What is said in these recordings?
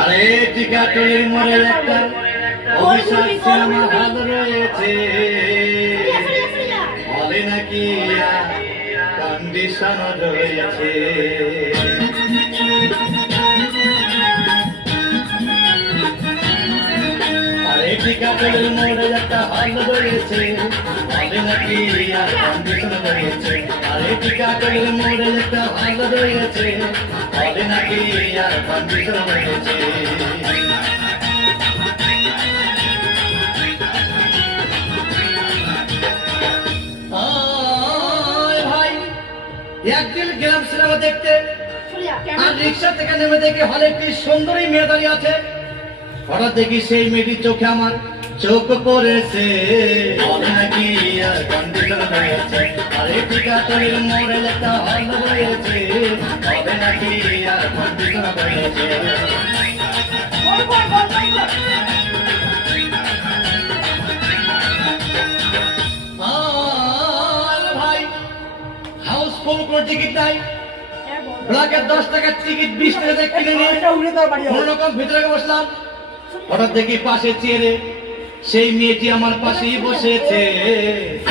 আরে টিকাটুলির মোড়ে একটা অভিশাপ আমার হাত রয়েছে, বলে নাকি কন্ডিশন রয়েছে। আরে টিকাটুলির মোড়ে একটা হাত রয়েছে, বলে নাকি কন্ডিশন রয়েছে। আরে টিকাটুলির মোড়ে একটা হাত রয়েছে, বলে নাকি আর কন্ডিশন রয়েছে। একদিন গেলাম সিনেমা দেখতে, আর রিক্সা থেকে নেমে দেখে হলে একটি সুন্দরী মেয়ে দাঁড়িয়ে আছে। হঠাৎ দেখি সেই মেয়েটির চোখে আমার চোখ পড়েছে, বলে নাকি আর কন্ডিশন রয়েছে। আরে টিকাটুলির মোড়ে একটা হল রয়েছে, বলে নাকি আর কন্ডিশন রয়েছে। ভাই হাউসফুল কোনো টিকিট নাই, ব্লকের 10 টাকার টিকিট 20 টাকা কিনে নিয়ে কোনোরকম ভিতরে বসলাম। হঠাৎ দেখি পাশে চেয়ারে সেই মেয়েটি আমার পাশেই বসেছে,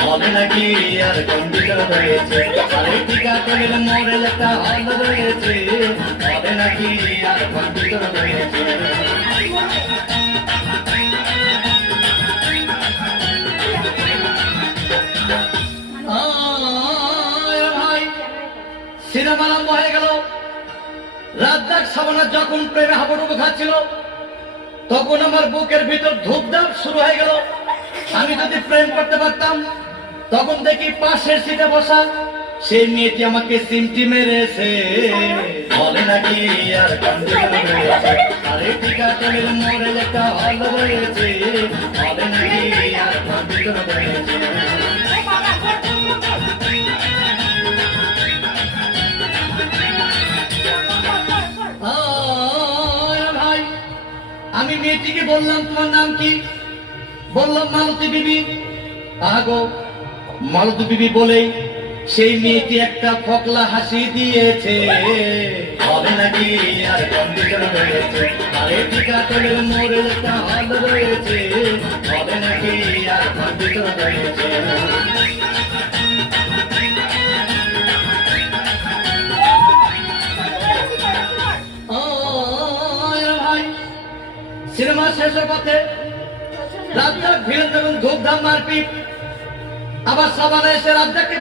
বলে নাকি আর কন্ডিশন রয়েছে। আরে টিকাটুলির মোড়ে একটা হল রয়েছে, বলে নাকি আর কন্ডিশন রয়েছে। ভাই সিনেমা আরম্ভ হয়ে গেল। রাজ্জাক সাবানা যখন প্রেমে হাবুডুবু খাচ্ছিল, তখন আমার বুকের ভিতর ধূপধাপ শুরু হয়ে গেল। আমি যদি প্রেম করতে পারতাম, তখন দেখি পাশের সিটে বসা সেই মেয়েটি আমাকে সিমটি মেরেছে, বলে নাকি আর কন্ডিশন রয়েছে। আরে টিকাটুলির মোড়ে একটা হল রয়েছে, বলে নাকি আর কন্ডিশন রয়েছে। ভাই আমি মেয়েটিকে বললাম, তোমার নাম কি? বললাম মালতী বিবি। আগো মালতী বিবি বলেই সেই মেয়েটি একটা ফকলা হাসি দিয়েছে, বলে নাকি আর কন্ডিশন রয়েছে। আরে টিকাটুলির মোড়ে একটা হল রয়েছে, বলে নাকি আর কন্ডিশন রয়েছে। ভাই সিনেমা শেষের পথে রাজ্জাক ভিড়, তখন ধূপধাম মারপিট। আবার সাবানা এসে রাজ্জাককে